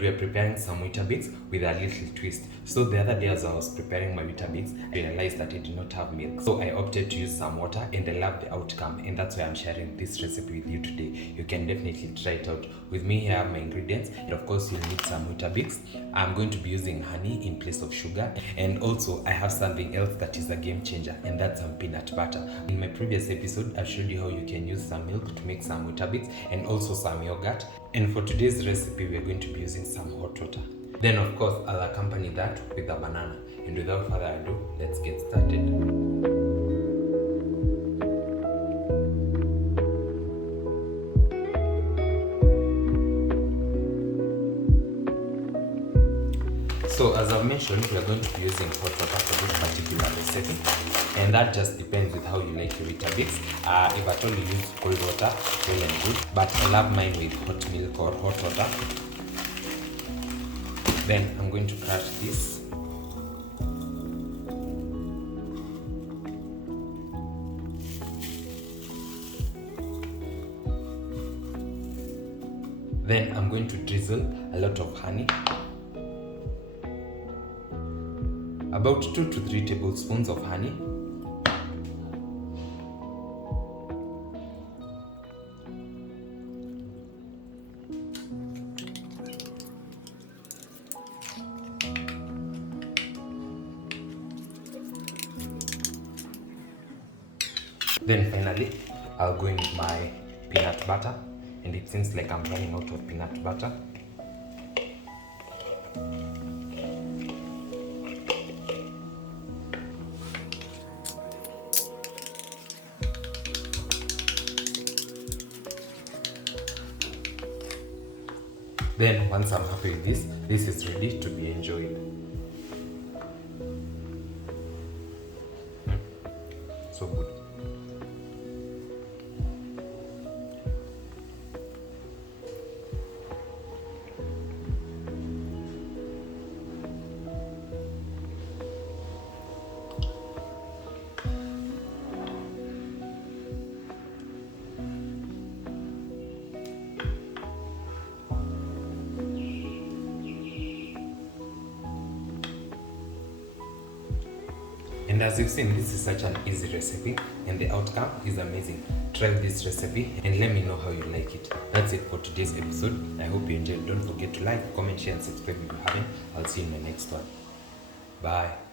We are preparing some Weetabix with a little twist. So the other day as I was preparing my Weetabix, I realized that I did not have milk. So I opted to use some water and I love the outcome, and that's why I'm sharing this recipe with you today. You can definitely try it out. With me here I have my ingredients, and of course you'll need some Weetabix. I'm going to be using honey in place of sugar, and also I have something else that is a game changer, and that's some peanut butter. In my previous episode I showed you how you can use some milk to make some Weetabix and also some yogurt. And for today's recipe, we're going to be using some hot water. Then of course, I'll accompany that with a banana. And without further ado, let's get started. So as I've mentioned, we are going to be using hot water for this particular recipe, and that just depends with how you like your Weetabix. If at all you use cold water, well and good, but I love mine with hot milk or hot water. Then I'm going to crush this. Then I'm going to drizzle a lot of honey. About 2 to 3 tablespoons of honey. Then finally, I'll go in with my peanut butter, and it seems like I'm running out of peanut butter. Then once I'm happy with this is ready to be enjoyed. So good. And as you've seen, this is such an easy recipe and the outcome is amazing. Try this recipe and let me know how you like it. That's it for today's episode. I hope you enjoyed. Don't forget to like, comment, share and subscribe if you haven't. I'll see you in my next one. Bye.